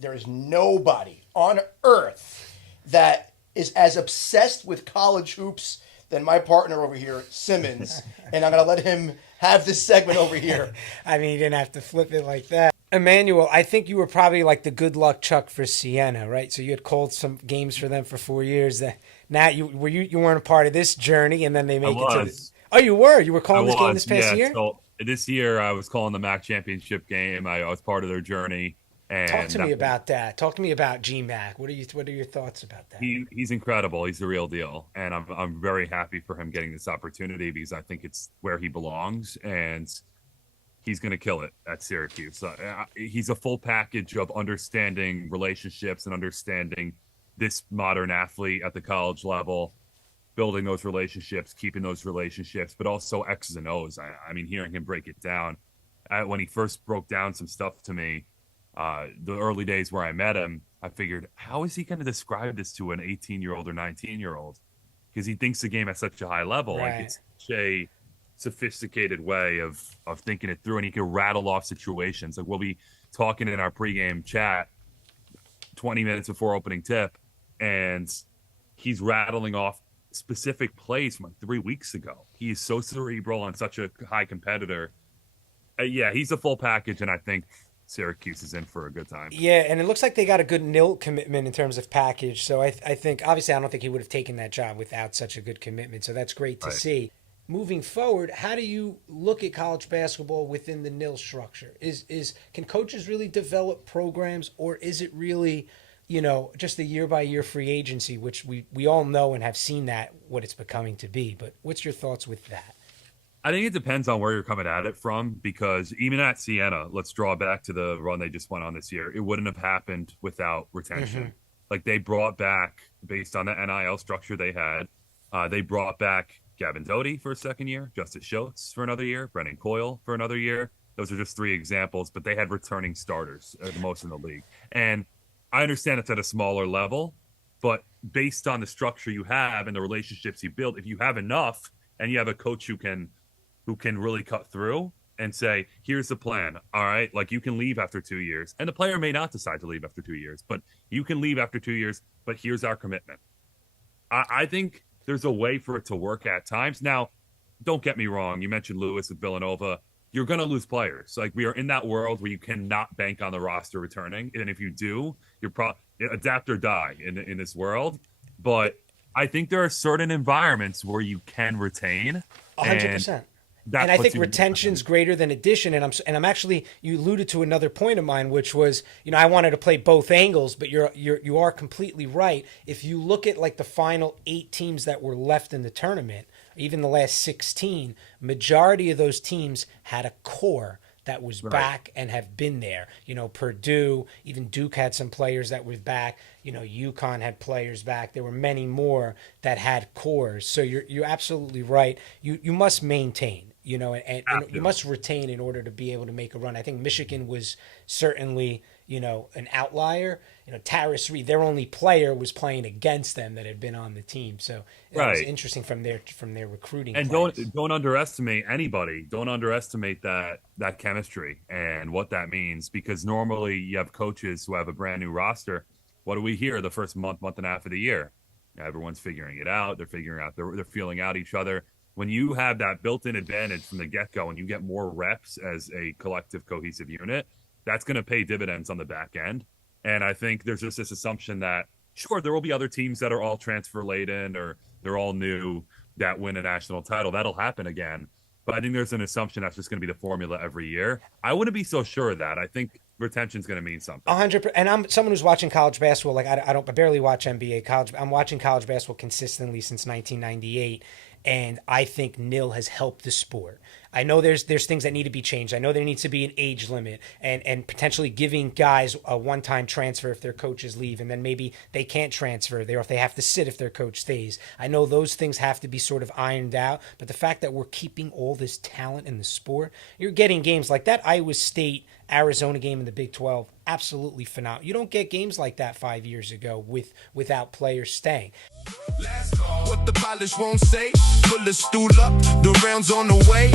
there is nobody on earth that is as obsessed with college hoops than my partner over here, Simmons. And I'm going to let him have this segment over here. I mean, you didn't have to flip it like that. Emmanuel, I think you were probably like the good luck Chuck for Siena, right? So you had called some games for them for 4 years. Now you weren't a part of this journey, and then they I make it to the. was. Oh, you were. You were I calling this game this was. past Yeah. year. So this year I was calling the MAC championship game. I was part of their journey. Talk And to me about that. Talk to me about GMAC. What are your thoughts about that? he's incredible. He's the real deal. And I'm very happy for him getting this opportunity because I think it's where he belongs. And he's going to kill it at Syracuse. He's a full package of understanding relationships and understanding this modern athlete at the college level, building those relationships, keeping those relationships, but also X's and O's. I mean, hearing him break it down when he first broke down some stuff to me, the early days where I met him, I figured, how is he going to describe this to an 18-year-old or 19-year-old? Because he thinks the game at such a high level. Right. Like, it's such a sophisticated way of thinking it through, and he can rattle off situations. Like, we'll be talking in our pregame chat 20 minutes before opening tip, and he's rattling off specific plays from like 3 weeks ago. He is so cerebral and such a high competitor. Yeah, he's a full package, and I think Syracuse is in for a good time. Yeah, and it looks like they got a good NIL commitment in terms of package. So I think, obviously, I don't think he would have taken that job without such a good commitment. So that's great to Right. see. Moving forward, how do you look at college basketball within the NIL structure? Can coaches really develop programs, or is it really, just a year by year free agency, which we all know and have seen that what it's becoming to be? But what's your thoughts with that? I think it depends on where you're coming at it from, because even at Siena, let's draw back to the run they just went on this year. It wouldn't have happened without retention. Mm-hmm. Like, they brought back, based on the NIL structure they had, they brought back Gavin Doty for a second year, Justice Schultz for another year, Brennan Coyle for another year. Those are just three examples, but they had returning starters, the most in the league. And I understand it's at a smaller level, but based on the structure you have and the relationships you build, if you have enough and you have a coach who can really cut through and say, here's the plan. All right. Like, you can leave after 2 years, and the player may not decide to leave after 2 years, but you can leave after 2 years, but here's our commitment. I think there's a way for it to work at times. Now, don't get me wrong. You mentioned Lewis with Villanova. You're going to lose players. Like, we are in that world where you cannot bank on the roster returning. And if you do, you're adapt or die in this world. But I think there are certain environments where you can retain. 100%. And I think retention's greater than addition. And I'm actually, you alluded to another point of mine, which was, I wanted to play both angles, but you are completely right. If you look at like the final 8 teams that were left in the tournament, even the last 16, majority of those teams had a core that was back and have been there. Purdue, even Duke had some players that were back. UConn had players back. There were many more that had cores. So you're absolutely right. You must maintain. And you must retain in order to be able to make a run. I think Michigan was certainly, an outlier. Taris Reed, their only player was playing against them that had been on the team. So it was interesting from their recruiting. And plans. don't underestimate anybody. Don't underestimate that chemistry and what that means, because normally you have coaches who have a brand new roster. What do we hear the first month and a half of the year? Everyone's figuring it out. They're figuring out. They're feeling out each other. When you have that built-in advantage from the get-go and you get more reps as a collective, cohesive unit, that's going to pay dividends on the back end. And I think there's just this assumption that, sure, there will be other teams that are all transfer-laden or they're all new that win a national title. That'll happen again. But I think there's an assumption that's just going to be the formula every year. I wouldn't be so sure of that. I think retention's going to mean something. 100%. And I'm someone who's watching college basketball. Like, I barely watch NBA college. I'm watching college basketball consistently since 1998. And I think NIL has helped the sport. I know there's things that need to be changed. I know there needs to be an age limit and potentially giving guys a one-time transfer if their coaches leave, and then maybe they can't transfer there, or if they have to sit if their coach stays. I know those things have to be sort of ironed out, but the fact that we're keeping all this talent in the sport, you're getting games like that Iowa State Arizona game in the Big 12, absolutely phenomenal. You don't get games like that 5 years ago without players staying. What the pilots won't say, pull the stool up, the rounds on the way.